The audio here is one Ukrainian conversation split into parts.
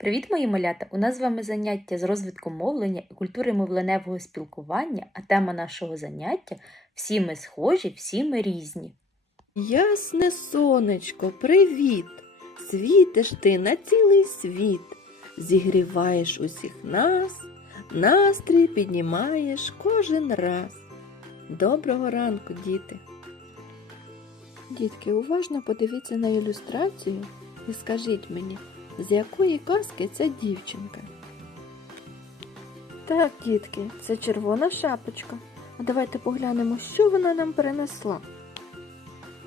Привіт, мої малята! У нас з вами заняття з розвитком мовлення і культури мовленевого спілкування, а тема нашого заняття всі ми схожі, всі ми різні. Ясне сонечко, привіт! Світиш ти на цілий світ, зігріваєш усіх нас, настрій піднімаєш кожен раз. Доброго ранку, діти! Дітки, уважно подивіться на ілюстрацію і скажіть мені, з якої казки ця дівчинка? Так, дітки, це червона шапочка. А давайте поглянемо, що вона нам принесла.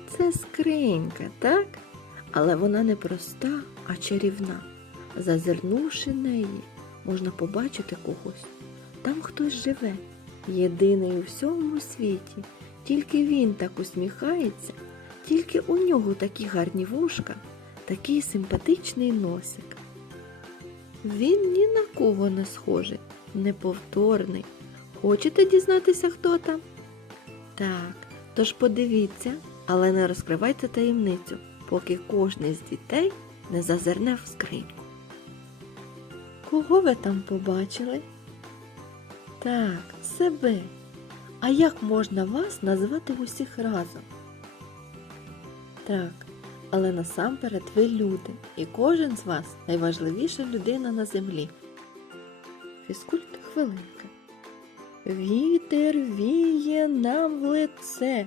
Це скринька, так? Але вона не проста, а чарівна. Зазирнувши неї, можна побачити когось. Там хтось живе, єдиний у всьому світі. Тільки він так усміхається, тільки у нього такі гарні вушка, такий симпатичний носик. Він ні на кого не схожий, неповторний. Хочете дізнатися, хто там? Так, тож подивіться, але не розкривайте таємницю, поки кожний з дітей не зазирне в скриньку. Кого ви там побачили? Так, себе. А як можна вас назвати усіх разом? Так, але насамперед ви люди, і кожен з вас найважливіша людина на землі. Фізкульт хвилинка. Вітер віє нам в лице,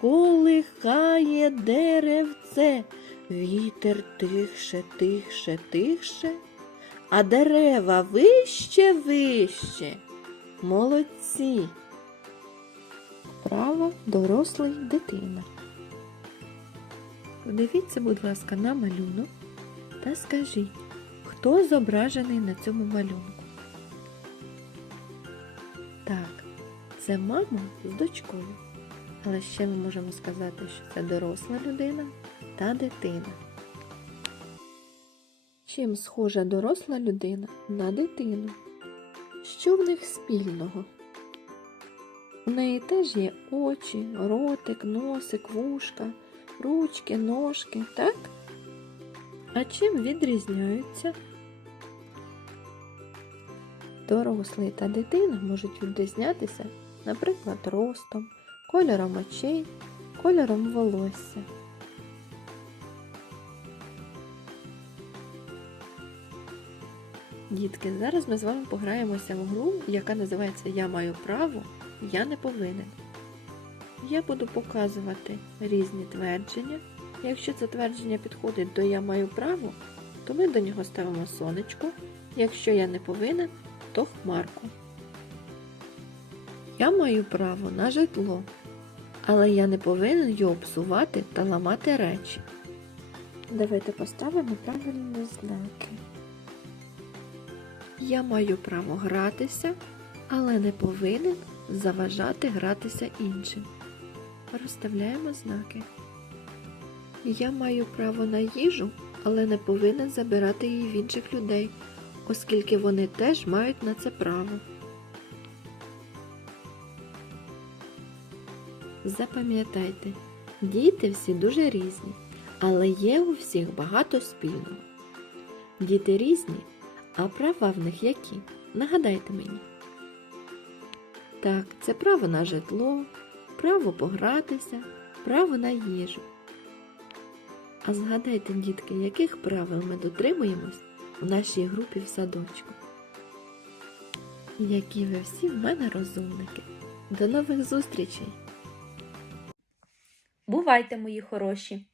колихає деревце, вітер тихше, тихше, тихше, а дерева вище, вище. Молодці. Право дорослий дитина. Подивіться, будь ласка, на малюнок та скажіть, хто зображений на цьому малюнку. Так, це мама з дочкою. Але ще ми можемо сказати, що це доросла людина та дитина. Чим схожа доросла людина на дитину? Що в них спільного? У неї теж є очі, ротик, носик, вушка, ручки, ножки, так? А чим відрізняються? Дорослий та дитина можуть відрізнятися, наприклад, ростом, кольором очей, кольором волосся. Дітки, зараз ми з вами пограємося в гру, яка називається Я маю право, я не повинен. Я буду показувати різні твердження. Якщо це твердження підходить до я маю право, то ми до нього ставимо сонечко. Якщо я не повинен, то хмарку. Я маю право на житло, але я не повинен його псувати та ламати речі. Давайте поставимо правильні знаки. Я маю право гратися, але не повинен заважати гратися іншим. Розставляємо знаки. Я маю право на їжу, але не повинен забирати її в інших людей, оскільки вони теж мають на це право. Запам'ятайте, діти всі дуже різні, але є у всіх багато спільного. Діти різні, а права в них які? Нагадайте мені. Так, це право на житло, право погратися, право на їжу. А згадайте, дітки, яких правил ми дотримуємось у нашій групі в садочку. Які ви всі в мене розумники. До нових зустрічей! Бувайте, мої хороші!